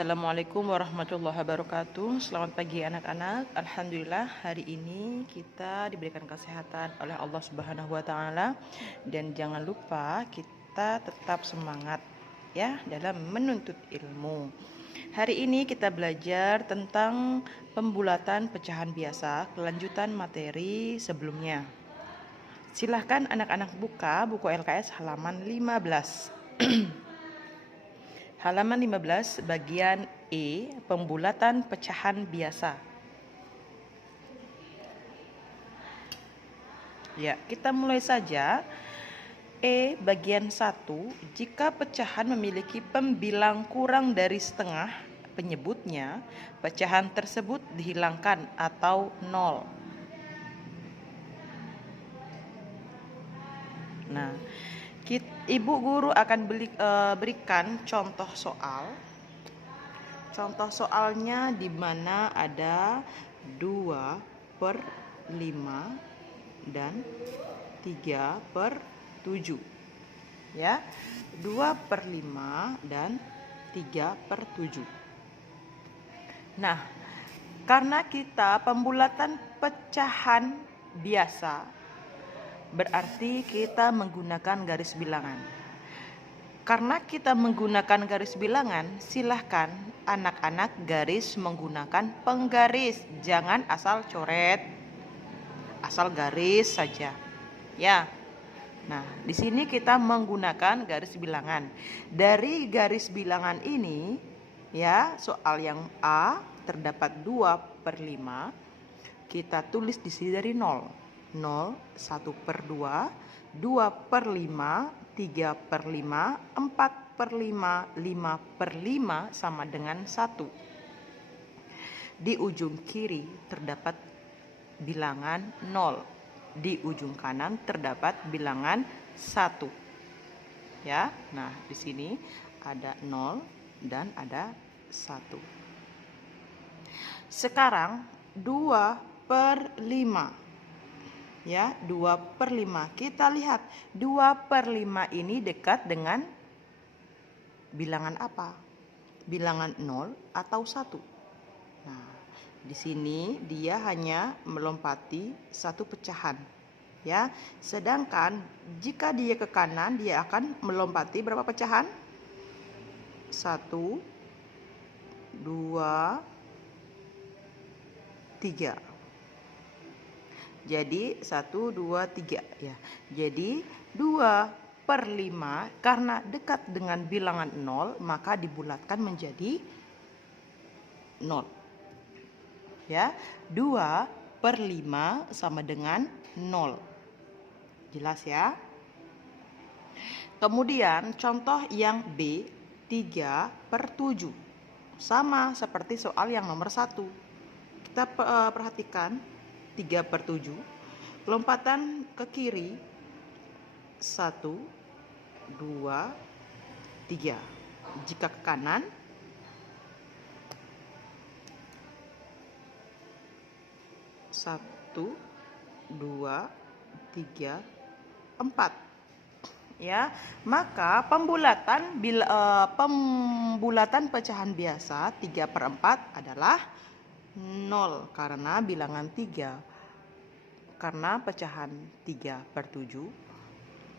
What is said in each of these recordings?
Assalamualaikum warahmatullahi wabarakatuh. Selamat pagi anak-anak. Alhamdulillah hari ini kita diberikan kesehatan oleh Allah Subhanahu wa taala, dan jangan lupa kita tetap semangat ya dalam menuntut ilmu. Hari ini kita belajar tentang pembulatan pecahan biasa, kelanjutan materi sebelumnya. Silahkan anak-anak buka buku LKS halaman 15. Halaman 15 bagian E, pembulatan pecahan biasa. Ya, kita mulai saja. E bagian 1, jika pecahan memiliki pembilang kurang dari setengah penyebutnya, pecahan tersebut dihilangkan atau 0. Nah, Ibu guru akan berikan contoh soal. Contoh soalnya di mana ada 2/5 dan 3/7. Ya, 2/5 dan 3/7. Nah, karena kita pembulatan pecahan biasa, berarti kita menggunakan garis bilangan. Karena kita menggunakan garis bilangan, silahkan anak-anak garis menggunakan penggaris. Jangan asal coret, asal garis saja. Ya. Nah, di sini kita menggunakan garis bilangan. Dari garis bilangan ini, ya, soal yang A terdapat 2/5. Kita tulis di sini dari 0. 0, 1/2, 2/5, 3/5, 4/5, 5/5 sama dengan 1. Di ujung kiri terdapat bilangan 0. Di ujung kanan terdapat bilangan 1. Ya, nah di sini ada 0 dan ada 1. Sekarang 2/5. Ya, 2/5. Kita lihat 2/5 ini dekat dengan bilangan apa? Bilangan 0 atau 1. Nah, di sini dia hanya melompati satu pecahan. Ya, sedangkan jika dia ke kanan, dia akan melompati berapa pecahan? 1, 2, 3. Jadi 1, 2, 3 ya. Jadi 2/5 karena dekat dengan bilangan 0, maka dibulatkan menjadi 0. Ya, 2/5 sama dengan 0. Jelas ya? Kemudian contoh yang B, 3/7. Sama seperti soal yang nomor 1. Kita perhatikan 3/7, lompatan ke kiri 1, 2, 3. Jika ke kanan 1, 2, 3, 4. Ya, maka pembulatan pecahan biasa 3/4 adalah 0 karena bilangan 3. Karena pecahan 3/7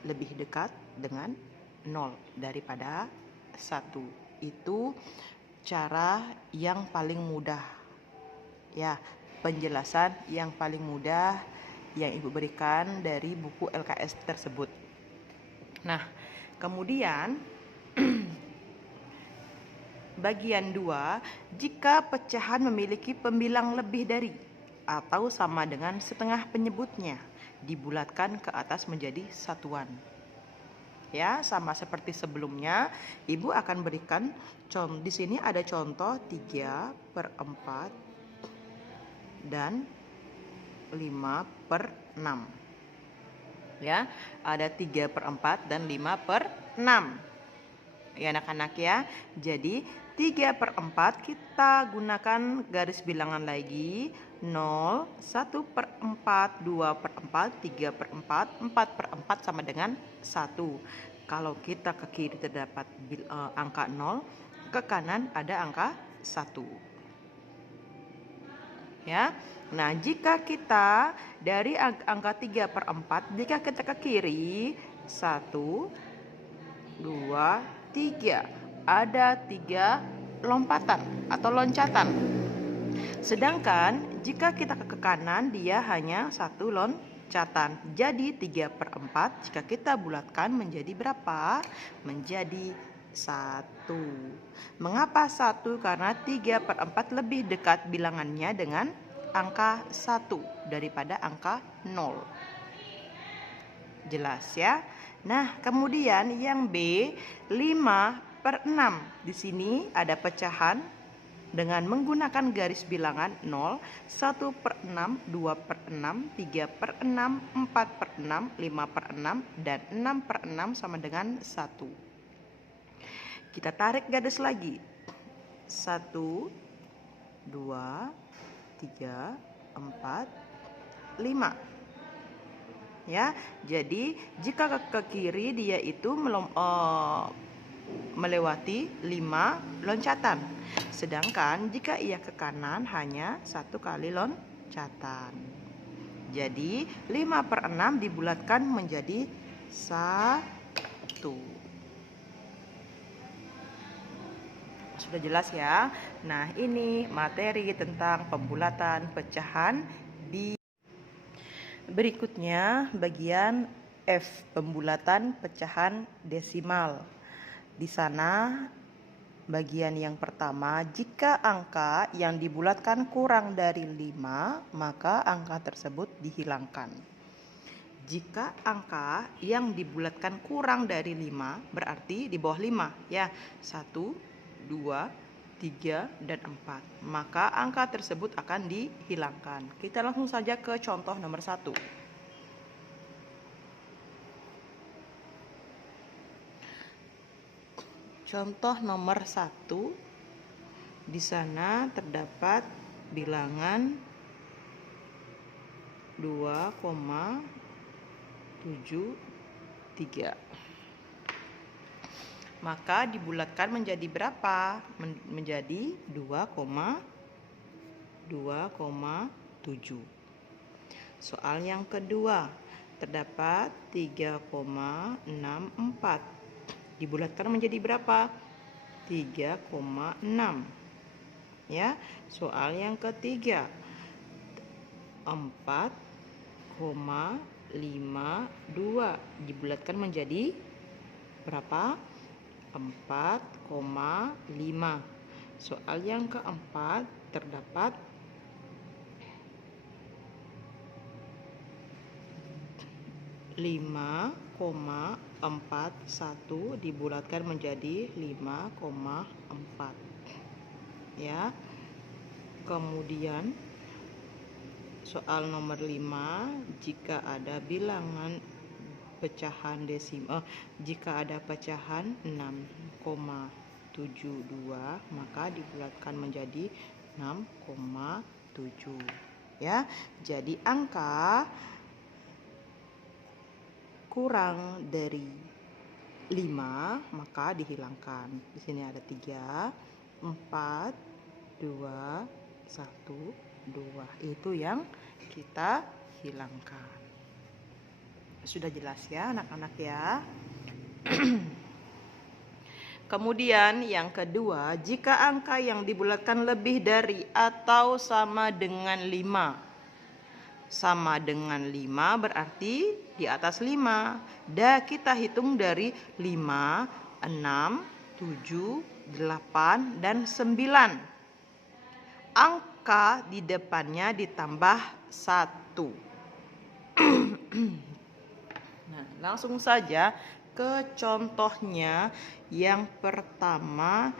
lebih dekat dengan 0 daripada 1. Itu cara yang paling mudah. Ya, penjelasan yang paling mudah yang Ibu berikan dari buku LKS tersebut. Nah, kemudian bagian 2, jika pecahan memiliki pembilang lebih dari atau sama dengan setengah penyebutnya, dibulatkan ke atas menjadi satuan. Ya, sama seperti sebelumnya, Ibu akan berikan di sini ada contoh 3/4 dan 5/6. Ya, ada 3/4 dan 5/6. Ya anak-anak ya. Jadi 3/4 kita gunakan garis bilangan lagi. 0, 1/4, 2/4, 3/4, 4/4 sama dengan 1. Kalau kita ke kiri terdapat angka 0, ke kanan ada angka 1. Ya. Nah, jika kita dari angka 3/4, jika kita ke kiri 1, 2, 3. Ada 3 lompatan atau loncatan. Sedangkan jika kita ke kanan dia hanya 1 loncatan. Jadi 3/4 jika kita bulatkan menjadi berapa? Menjadi 1. Mengapa 1? Karena 3/4 lebih dekat bilangannya dengan angka 1 daripada angka 0. Jelas ya? Nah, kemudian yang B, 5/6. Di sini ada pecahan dengan menggunakan garis bilangan 0, 1/6, 2/6, 3/6, 4/6, 5/6, dan 6/6 sama dengan 1. Kita tarik garis lagi. 1, 2, 3, 4, 5. Ya, jadi jika ke kiri dia itu melewati 5 loncatan. Sedangkan jika ia ke kanan hanya 1 kali loncatan. Jadi 5/6 dibulatkan menjadi 1. Sudah jelas ya? Nah, ini materi tentang pembulatan pecahan. Berikutnya bagian F, pembulatan pecahan desimal. Di sana bagian yang pertama, jika angka yang dibulatkan kurang dari 5, maka angka tersebut dihilangkan. Jika angka yang dibulatkan kurang dari 5, berarti di bawah 5 ya. 1, 2, 3, dan 4. Maka angka tersebut akan dihilangkan. Kita langsung saja ke contoh nomor 1. Contoh nomor 1. Di sana terdapat bilangan 2,73. Maka dibulatkan menjadi berapa? Menjadi 2,7. Soal yang kedua, terdapat 3,64. Dibulatkan menjadi berapa? 3,6. Ya. Soal yang ketiga, 4,52. Dibulatkan menjadi berapa? 4,5. Soal yang keempat terdapat 5,41 dibulatkan menjadi 5,4. Ya. Kemudian soal nomor 5, jika ada bilangan pecahan desimal, jika ada pecahan 6,72, maka dibulatkan menjadi 6,7. Ya. Jadi angka kurang dari 5 maka dihilangkan. Di sini ada 3, 4, 2, 1, 2. Itu yang kita hilangkan. Sudah jelas ya anak-anak ya. Kemudian yang kedua, jika angka yang dibulatkan lebih dari atau sama dengan 5. Sama dengan 5 berarti di atas 5. Dah kita hitung dari 5, 6, 7, 8, dan 9. Angka di depannya ditambah 1. Nah, langsung saja ke contohnya. Yang pertama,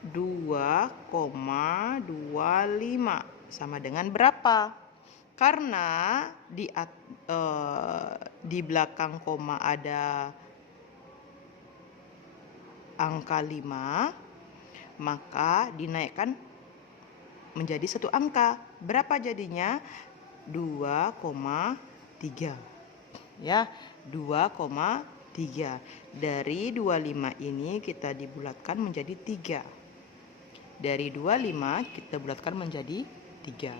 2,25 sama dengan berapa? Karena di belakang koma ada angka 5, maka dinaikkan menjadi 1 angka. Berapa jadinya? 2,3. Ya, 2,3. 3. Dari 25 ini kita dibulatkan menjadi 3. Dari 25 kita bulatkan menjadi 3.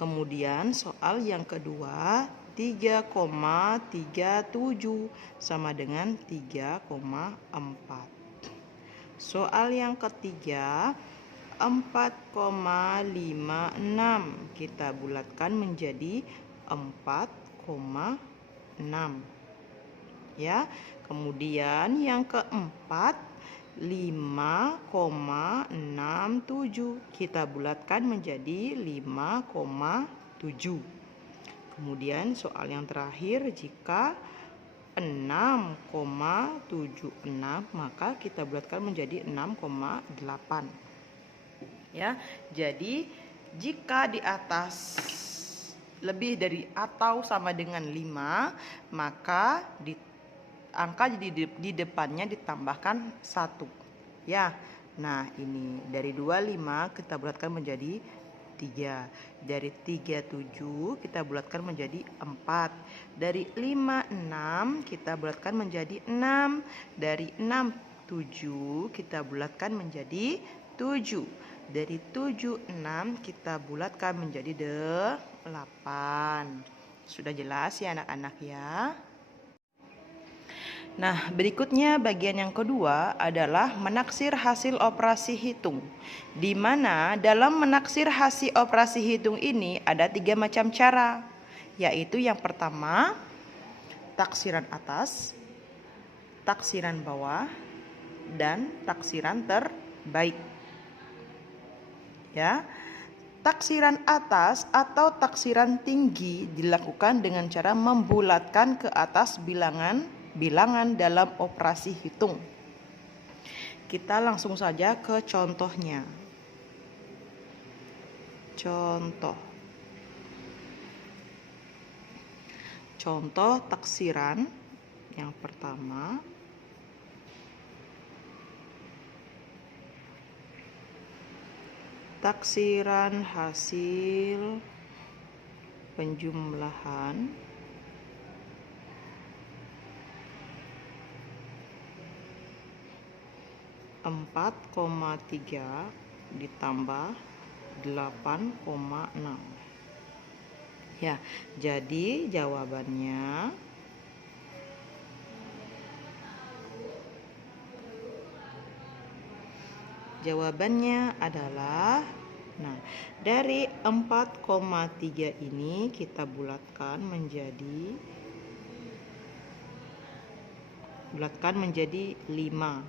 Kemudian soal yang kedua, 3,37 sama dengan 3,4. Soal yang ketiga, 4,56 kita bulatkan menjadi 4,6. Ya, kemudian yang keempat, 5,67 kita bulatkan menjadi 5,7. Kemudian soal yang terakhir, jika 6,76 maka kita bulatkan menjadi 6,8. Ya, jadi jika di atas lebih dari atau sama dengan 5, maka angka di depannya ditambahkan 1. Ya. Nah, ini dari 25 kita bulatkan menjadi 3. Dari 37 kita bulatkan menjadi 4. Dari 56 kita bulatkan menjadi 6. Dari 67 kita bulatkan menjadi 7. Dari 76 kita bulatkan menjadi 8. Sudah jelas ya anak-anak ya? Nah, berikutnya bagian yang kedua adalah menaksir hasil operasi hitung. Di mana dalam menaksir hasil operasi hitung ini ada 3 macam cara. Yaitu yang pertama, taksiran atas, taksiran bawah, dan taksiran terbaik. Ya, taksiran atas atau taksiran tinggi dilakukan dengan cara membulatkan ke atas bilangan dalam operasi hitung. Kita langsung saja ke contohnya. Contoh taksiran yang pertama. Taksiran hasil penjumlahan (4,3 ditambah 8,6). Ya, jadi jawabannya adalah, nah, dari 4,3 ini kita bulatkan menjadi 5.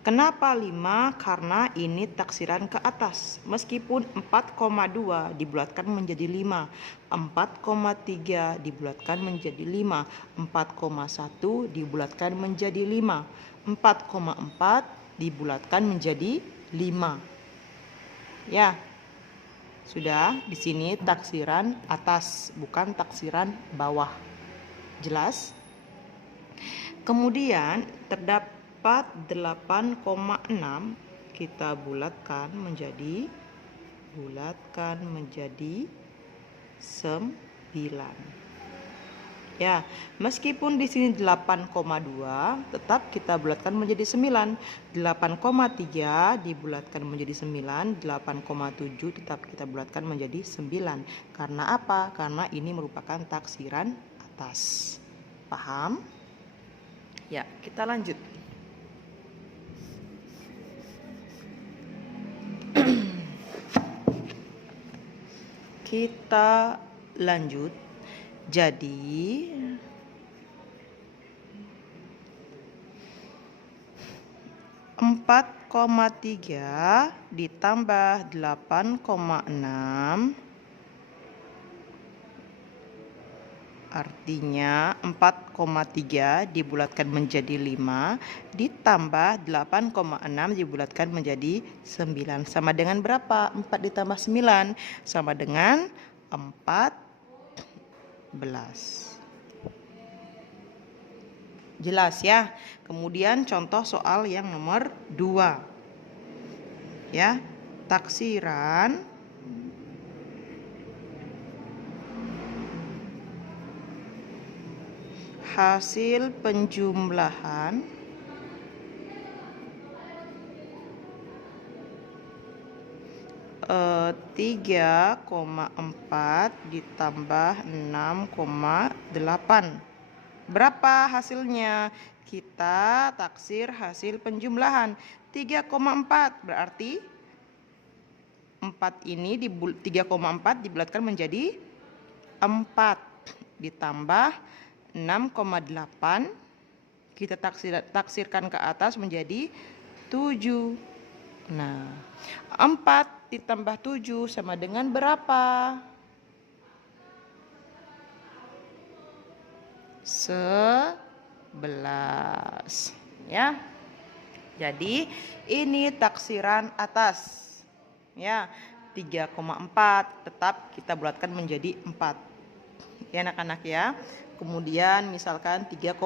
Kenapa 5? Karena ini taksiran ke atas. Meskipun 4,2 dibulatkan menjadi 5, 4,3 dibulatkan menjadi 5, 4,1 dibulatkan menjadi 5, 4,4 dibulatkan menjadi 5. Ya. Sudah, di sini taksiran atas, bukan taksiran bawah. Jelas? Kemudian terdapat 8,6 kita bulatkan menjadi 9. Ya, meskipun di sini 8,2 tetap kita bulatkan menjadi 9. 8,3 dibulatkan menjadi 9, 8,7 tetap kita bulatkan menjadi 9. Karena apa? Karena ini merupakan taksiran atas. Paham? Ya, kita lanjut. Kita lanjut. Jadi 4,3 ditambah 8,6 artinya 4,3 dibulatkan menjadi 5 ditambah 8,6 dibulatkan menjadi 9. Sama dengan berapa? 4 ditambah 9 sama dengan 14. Jelas ya? Kemudian contoh soal yang nomor 2. Ya, taksiran hasil penjumlahan eh, 3,4 ditambah 6,8. Berapa hasilnya? Kita taksir hasil penjumlahan 3,4, berarti 4 ini 3,4 dibulatkan menjadi 4 ditambah 6,8 kita taksirkan ke atas menjadi 7. Nah, 4 ditambah 7 sama dengan berapa? 11. Ya. Jadi ini taksiran atas. Ya, 3,4 tetap kita bulatkan menjadi 4. Ya anak-anak ya. Kemudian misalkan 3,2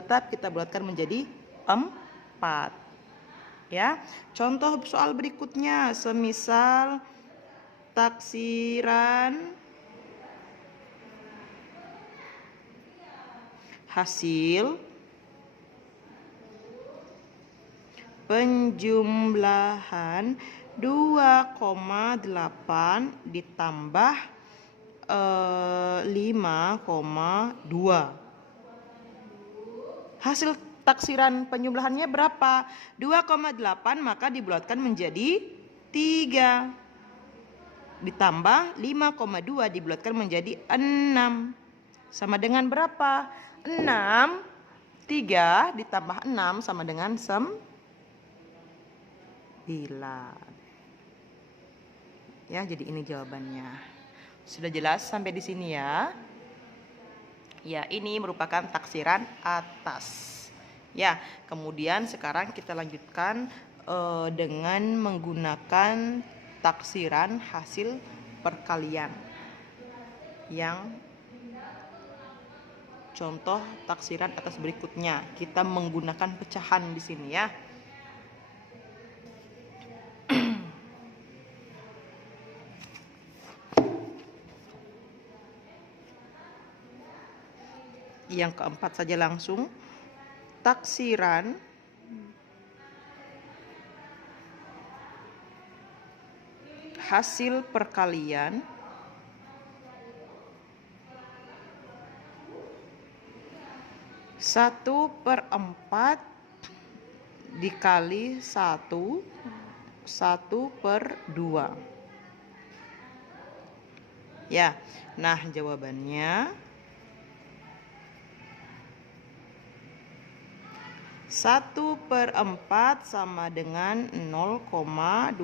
tetap kita bulatkan menjadi 4. Ya. Contoh soal berikutnya, semisal taksiran hasil penjumlahan 2,8 ditambah 5,2. Hasil taksiran penjumlahannya berapa? 2,8 maka dibulatkan menjadi 3. Ditambah 5,2 dibulatkan menjadi 6. Sama dengan berapa? 6. 3 ditambah 6 sama dengan 9. Ya, jadi ini jawabannya. Sudah jelas sampai di sini ya? Ya, ini merupakan taksiran atas. Ya, kemudian sekarang kita lanjutkan dengan menggunakan taksiran hasil perkalian. Yang contoh taksiran atas berikutnya, kita menggunakan pecahan di sini ya. Yang keempat saja langsung, taksiran hasil perkalian satu per 4 dikali 1 per 2. Ya, nah jawabannya 1 per 4 sama dengan 0,25.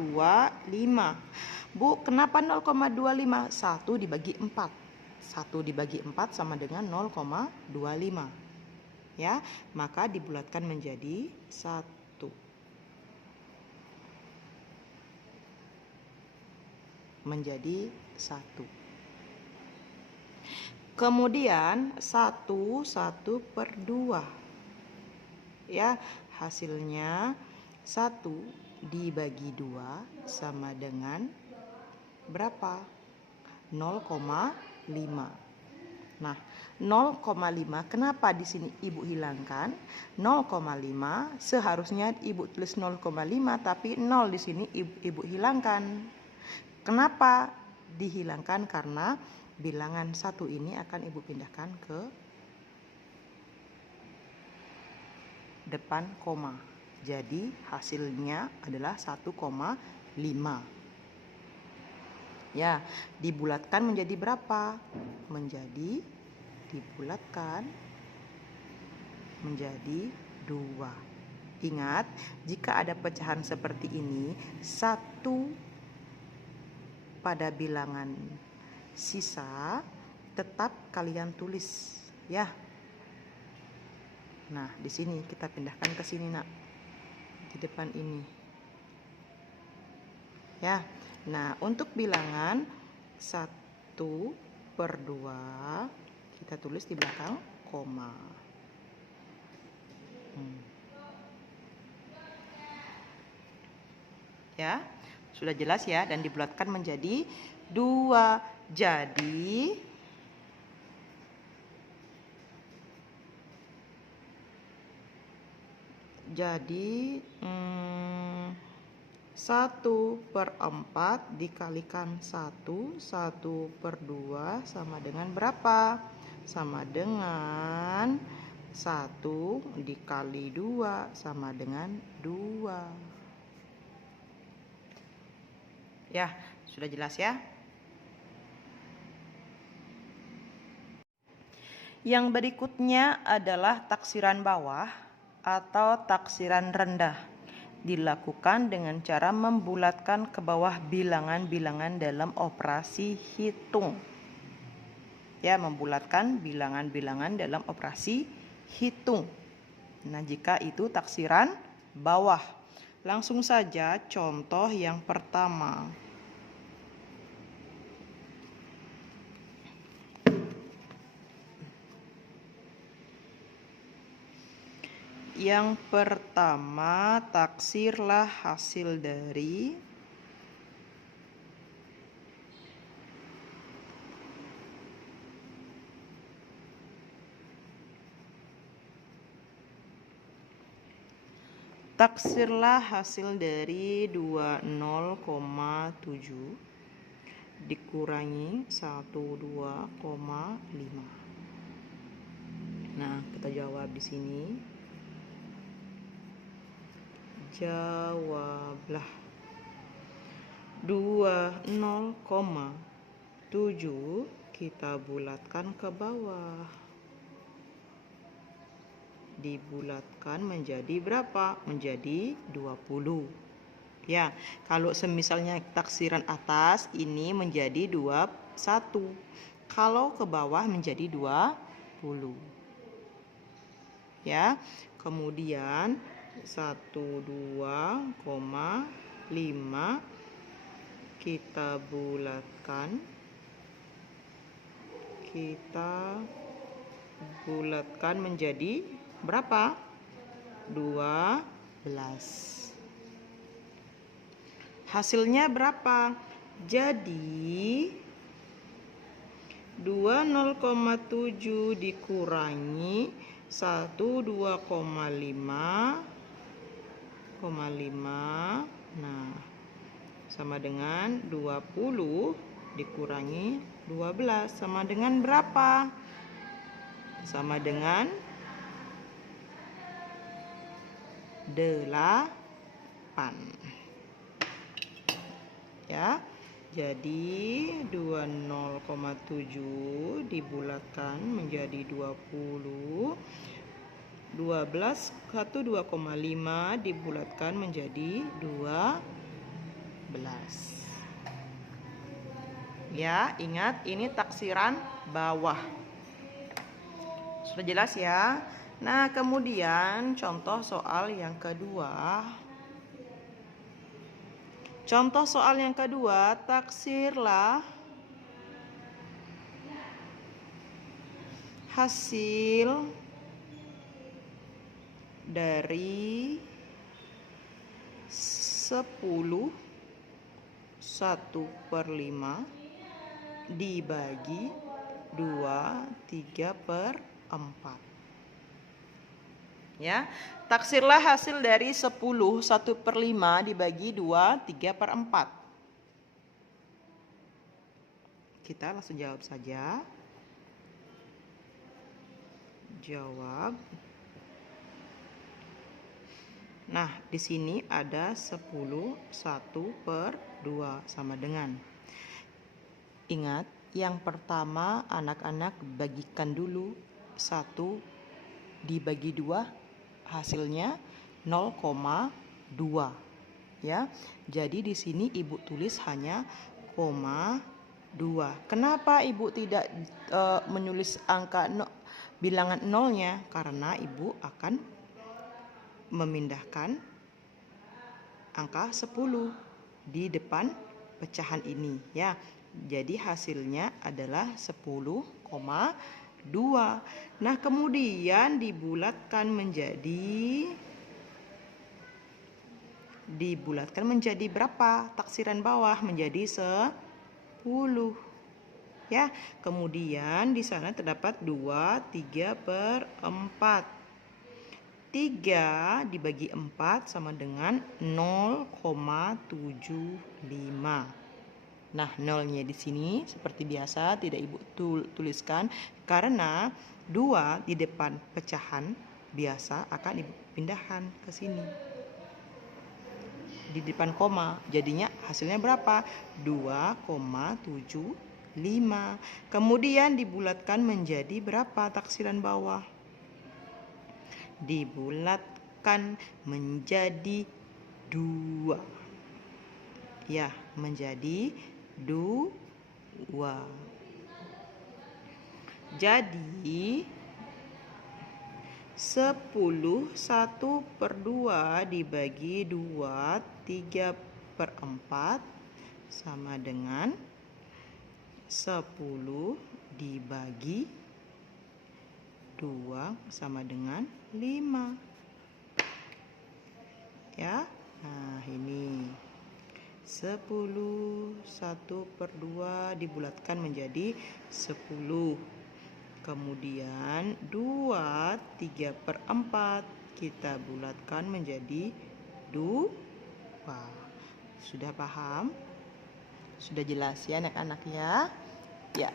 Bu, kenapa 0,25? 1 dibagi 4. 1 dibagi 4 sama dengan 0,25. Ya, maka dibulatkan menjadi 1. Menjadi 1. Kemudian 1 per 2. Ya, hasilnya 1 dibagi 2 sama dengan berapa? 0,5. Nah, 0,5 kenapa di sini Ibu hilangkan? 0,5 seharusnya Ibu tulis 0,5 tapi 0 di sini Ibu hilangkan. Kenapa dihilangkan? Karena bilangan 1 ini akan Ibu pindahkan ke depan koma. Jadi hasilnya adalah 1,5. Ya, dibulatkan menjadi berapa? Dibulatkan menjadi 2. Ingat, jika ada pecahan seperti ini, 1 pada bilangan sisa tetap kalian tulis ya. Nah, di sini kita pindahkan ke sini, Nak. Di depan ini. Ya. Nah, untuk bilangan 1 per 2 kita tulis di belakang koma. Ya, sudah jelas ya, dan dibulatkan menjadi 2. Jadi Jadi 1/4 dikalikan 1/2 sama dengan berapa? Sama dengan 1 dikali 2 sama dengan 2. Ya, sudah jelas ya? Yang berikutnya adalah taksiran bawah atau taksiran rendah. Dilakukan dengan cara membulatkan ke bawah bilangan-bilangan dalam operasi hitung. Ya, membulatkan bilangan-bilangan dalam operasi hitung. Nah, jika itu taksiran bawah. Langsung saja contoh yang pertama. Yang pertama, taksirlah hasil dari Taksirlah hasil dari 20,7 dikurangi 12,5. Nah, kita jawab di sini. Jawablah 20,7 kita bulatkan ke bawah. Dibulatkan menjadi berapa? Menjadi 20. Ya, kalau semisalnya taksiran atas ini menjadi 21. Kalau ke bawah menjadi 20. Ya, kemudian 12,5 kita bulatkan menjadi berapa? 12. Hasilnya berapa? Jadi 20,7 dikurangi 12,5. Nah, sama dengan 20 dikurangi 12 sama dengan berapa? Sama dengan 8. Ya, jadi 20,7 dibulatkan menjadi 20. 12,5 dibulatkan menjadi 12. Ya, ingat ini taksiran bawah. Sudah jelas ya? Nah, kemudian contoh soal yang kedua. Contoh soal yang kedua, taksirlah hasil dari 10 1/5 dibagi 2 3/4. Ya, taksirlah hasil dari 10 1/5 dibagi 2 3/4. Kita langsung jawab saja. Jawab. Nah, di sini ada 10 1/2 sama dengan. Ingat, yang pertama anak-anak bagikan dulu 1 dibagi 2 hasilnya 0,2 ya. Jadi di sini Ibu tulis hanya 0,2. Kenapa Ibu tidak menulis angka bilangan nolnya? Karena Ibu akan memindahkan angka 10 di depan pecahan ini ya. Jadi hasilnya adalah 10,2. Nah, kemudian dibulatkan menjadi berapa? Taksiran bawah menjadi 10. Ya, kemudian di sana terdapat 2 3/4. 3 dibagi 4 sama dengan 0,75. Nah, nolnya di sini seperti biasa tidak Ibu tuliskan karena 2 di depan pecahan biasa akan Ibu pindahkan ke sini. Di depan koma, jadinya hasilnya berapa? 2,75. Kemudian dibulatkan menjadi berapa taksiran bawah? Dibulatkan menjadi 2. Ya, menjadi 2. Jadi 1/2 dibagi 2, 3/4 sama dengan 10 dibagi 2 sama dengan 5. Ya, nah ini 10, 1/2 dibulatkan menjadi 10. Kemudian 2, 3/4 kita bulatkan menjadi 2. Sudah paham? Sudah jelas ya anak-anak ya? Ya.